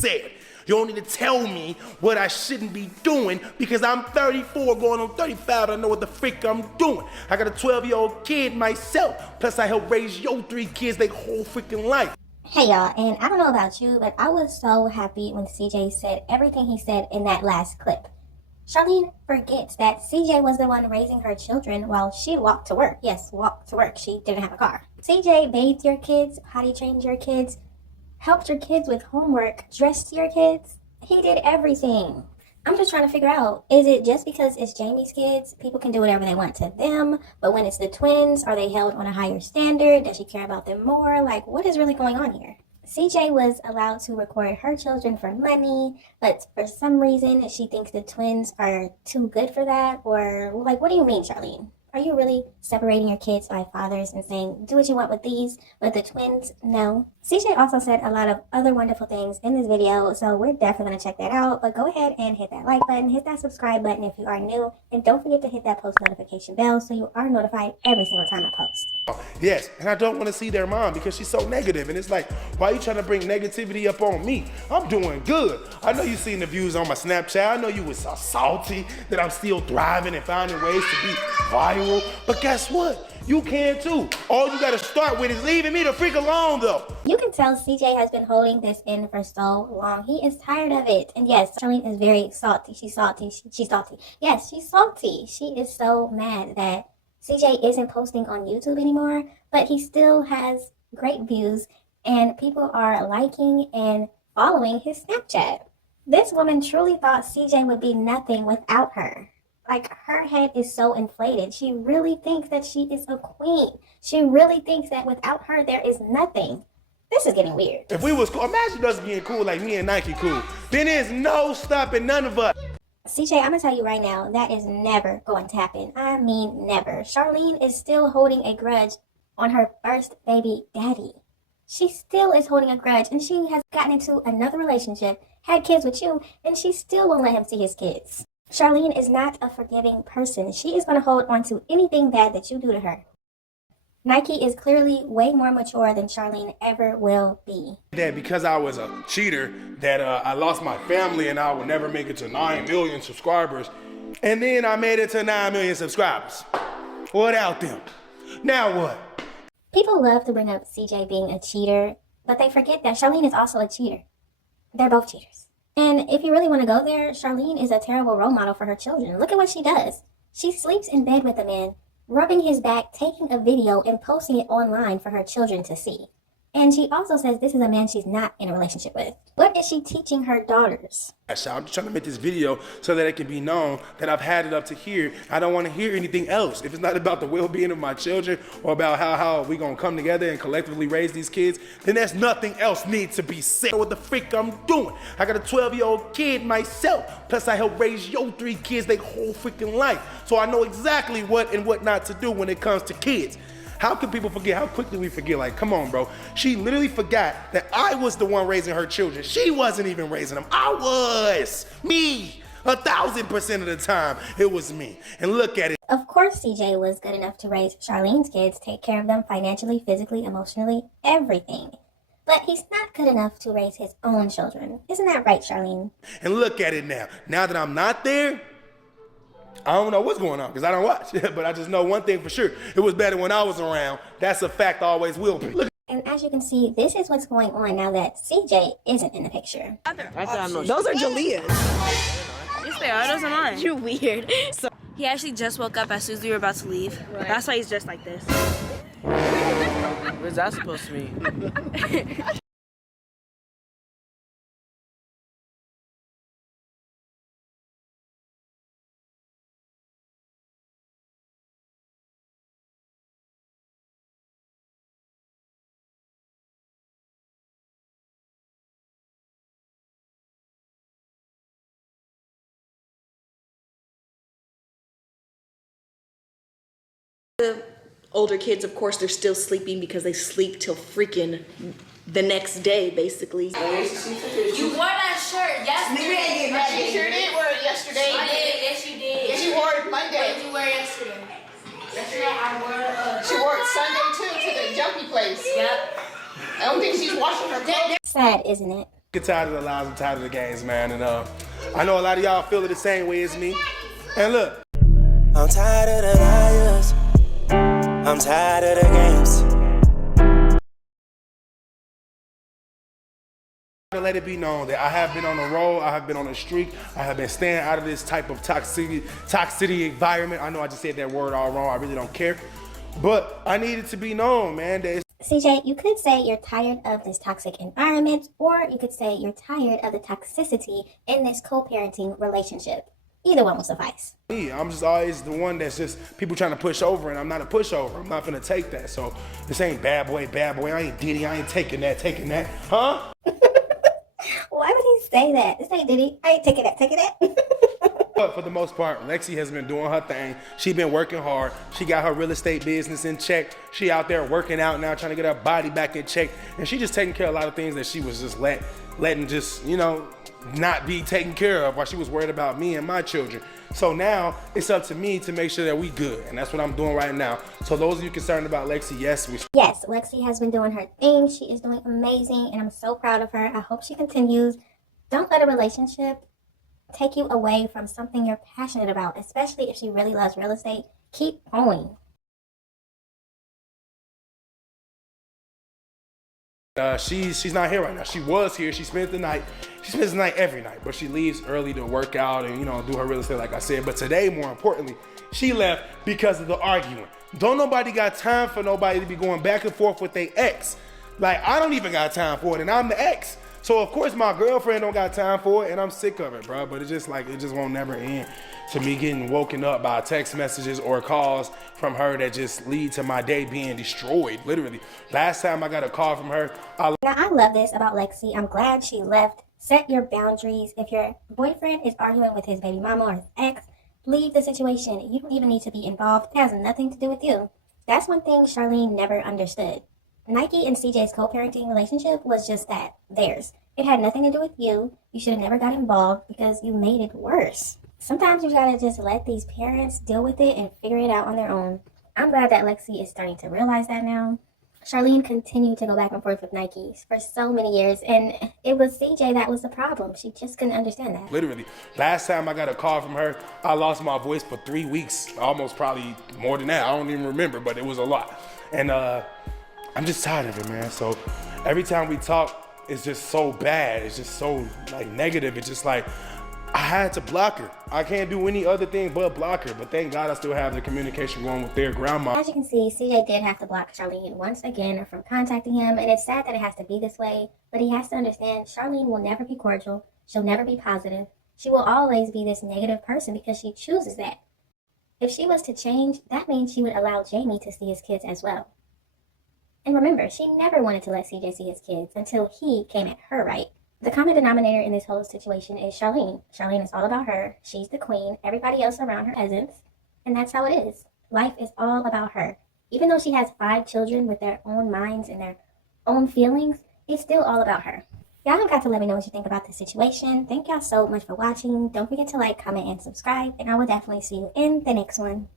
said. You don't need to tell me what I shouldn't be doing because I'm 34 going on 35. I know what the frick I'm doing. I got a 12-year-old kid myself. Plus I help raise your 3 kids their whole freaking life. Hey y'all, and I don't know about you, but I was so happy when CJ said everything he said in that last clip. Charlene forgets that CJ was the one raising her children while she walked to work. Yes, walked to work. She didn't have a car. CJ bathed your kids, potty trained your kids, helped your kids with homework, dressed your kids. He did everything. I'm just trying to figure out, is it just because it's Jamie's kids, people can do whatever they want to them, but when it's the twins, are they held on a higher standard? Does she care about them more? Like, what is really going on here? CJ was allowed to record her children for money, but for some reason she thinks the twins are too good for that. Or like, what do you mean, Charlene? Are you really separating your kids by fathers and saying, do what you want with these, but the twins, no? CJ also said a lot of other wonderful things in this video, so we're definitely going to check that out. But go ahead and hit that like button, hit that subscribe button if you are new, and don't forget to hit that post notification bell so you are notified every single time I post. Yes, and I don't want to see their mom because she's so negative. And it's like, why are you trying to bring negativity up on me? I'm doing good. I know you seen the views on my Snapchat. I know you was so salty that I'm still thriving and finding ways to be viral. But guess what? You can too. All you got to start with is leaving me the freak alone, though. You can tell CJ has been holding this in for so long. He is tired of it. And yes, Charlene is very salty. She's salty. She's salty. Yes, she's salty. She is so mad that CJ isn't posting on YouTube anymore, but he still has great views and people are liking and following his Snapchat. This woman truly thought CJ would be nothing without her. Like, her head is so inflated. She really thinks that she is a queen. She really thinks that without her, there is nothing. This is getting weird. If we was cool, imagine us being cool like me and Nike cool. Then there's no stopping none of us. CJ, I'm going to tell you right now, that is never going to happen. I mean, never. Charlene is still holding a grudge on her first baby daddy. She still is holding a grudge, and she has gotten into another relationship, had kids with you, and she still won't let him see his kids. Charlene is not a forgiving person. She is going to hold on to anything bad that you do to her. Nike is clearly way more mature than Charlene ever will be. That because I was a cheater, that I lost my family and I would never make it to 9 million subscribers. And then I made it to 9 million subscribers. Without them. Now what? People love to bring up CJ being a cheater, but they forget that Charlene is also a cheater. They're both cheaters. And if you really want to go there, Charlene is a terrible role model for her children. Look at what she does. She sleeps in bed with a man, rubbing his back, taking a video, and posting it online for her children to see. And she also says this is a man she's not in a relationship with. What is she teaching her daughters? I'm just trying to make this video so that it can be known that I've had it up to here. I don't want to hear anything else. If it's not about the well-being of my children or about how we gonna come together and collectively raise these kids, then there's nothing else needs to be said. What the freak I'm doing? I got a 12-year-old kid myself. Plus I help raise your 3 kids their whole freaking life. So I know exactly what and what not to do when it comes to kids. How can people forget? How quickly we forget? Like, come on, bro. She literally forgot that I was the one raising her children. She wasn't even raising them. I was. Me. 1,000% of the time, it was me. And look at it. Of course CJ was good enough to raise Charlene's kids, take care of them financially, physically, emotionally, everything. But he's not good enough to raise his own children. Isn't that right, Charlene? And look at it now. Now that I'm not there, I don't know what's going on because I don't watch. But I just know one thing for sure. It was better when I was around. That's a fact, always will be. Look. And as you can see, this is what's going on now that CJ isn't in the picture. Those are Jalea's. Yes, they are. Those are mine. You're weird. So He actually just woke up as soon as we were about to leave. Right. That's why he's dressed like this. What's that supposed to mean? The older kids, of course, they're still sleeping because they sleep till freaking the next day, basically. You wore that shirt yesterday. She sure did wear it yesterday. I did. Yes, you did. Yes, she wore it What Monday. did you wear yesterday? Yesterday I wore She wore it Sunday too to the junkie place. Yep. I don't think she's washing her clothes. Sad, isn't it? Get tired of the lies, I'm tired of the games, man. And I know a lot of y'all feel it the same way as me. And look, I'm tired of the liars. I'm tired of the games. to let it be known that I have been on a roll, I have been on a streak, I have been staying out of this type of toxicity environment. I know I just said that word all wrong, I really don't care. But I need it to be known, man, that CJ, you could say you're tired of this toxic environment, or you could say you're tired of the toxicity in this co-parenting relationship. Either one will suffice. I'm just always the one that's just people trying to push over, and I'm not a pushover. I'm not gonna take that. So this ain't bad boy. I ain't Diddy. I ain't taking that. Huh? Why would he say that? This ain't Diddy. I ain't taking that. But for the most part, Lexi has been doing her thing. She been working hard. She got her real estate business in check. She out there working out now, trying to get her body back in check. And she just taking care of a lot of things that she was just letting just, you know, not be taken care of while she was worried about me and my children. So now it's up to me to make sure that we good. And that's what I'm doing right now. So those of you concerned about Lexi, yes, Lexi has been doing her thing. She is doing amazing, and I'm so proud of her. I hope she continues. Don't let a relationship take you away from something you're passionate about, especially if she really loves real estate. Keep going. She's not here right now. She was here. She spends the night. She spends the night every night, but she leaves early to work out and, you know, do her real estate like I said. But today, more importantly, she left because of the arguing. Don't nobody got time for nobody to be going back and forth with their ex. Like, I don't even got time for it, and I'm the ex. So of course my girlfriend don't got time for it, and I'm sick of it, bro. But it's just like, it just won't never end to me getting woken up by text messages or calls from her that just lead to my day being destroyed, literally. Last time I got a call from her, Now, I love this about Lexi. I'm glad she left. Set your boundaries. If your boyfriend is arguing with his baby mama or his ex, leave the situation. You don't even need to be involved. It has nothing to do with you. That's one thing Charlene never understood. Nike and CJ's co-parenting relationship was just that, theirs. It had nothing to do with you. You should have never got involved because you made it worse. Sometimes you gotta just let these parents deal with it and figure it out on their own. I'm glad that Lexi is starting to realize that now. Charlene continued to go back and forth with Nike for so many years, and it was CJ that was the problem. She just couldn't understand that. Literally, last time I got a call from her, I lost my voice for 3 weeks, almost probably more than that. I don't even remember, but it was a lot. And I'm just tired of it, man. So every time we talk, it's just so bad. It's just so like negative. It's just like, I had to block her. I can't do any other thing but block her. But thank God I still have the communication going with their grandma. As you can see, CJ did have to block Charlene once again from contacting him. And it's sad that it has to be this way. But he has to understand Charlene will never be cordial. She'll never be positive. She will always be this negative person because she chooses that. If she was to change, that means she would allow Jamie to see his kids as well. And remember, she never wanted to let CJ see his kids until he came at her, right? The common denominator in this whole situation is Charlene. Charlene is all about her. She's the queen. Everybody else around her peasants. And that's how it is. Life is all about her. Even though she has 5 children with their own minds and their own feelings, it's still all about her. Y'all have got to let me know what you think about this situation. Thank y'all so much for watching. Don't forget to like, comment, and subscribe. And I will definitely see you in the next one.